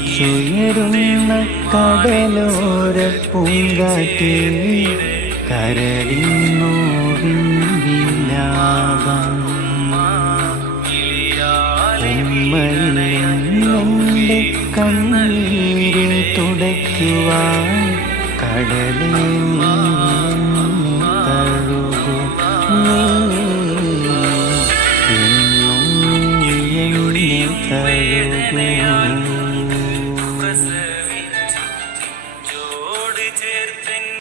അലയടിച്ചുയരുന്ന കടലോര പൂങ്കാറ്റിൽ കരളിന്നു വിലാപം ഉമ്മയിലെന്നെ കണ്ണീരിൽ തുടയ്ക്കുവാൻ കടലേ നീ തഴുകു എന്നും നീ എന്നെ തഴുകു.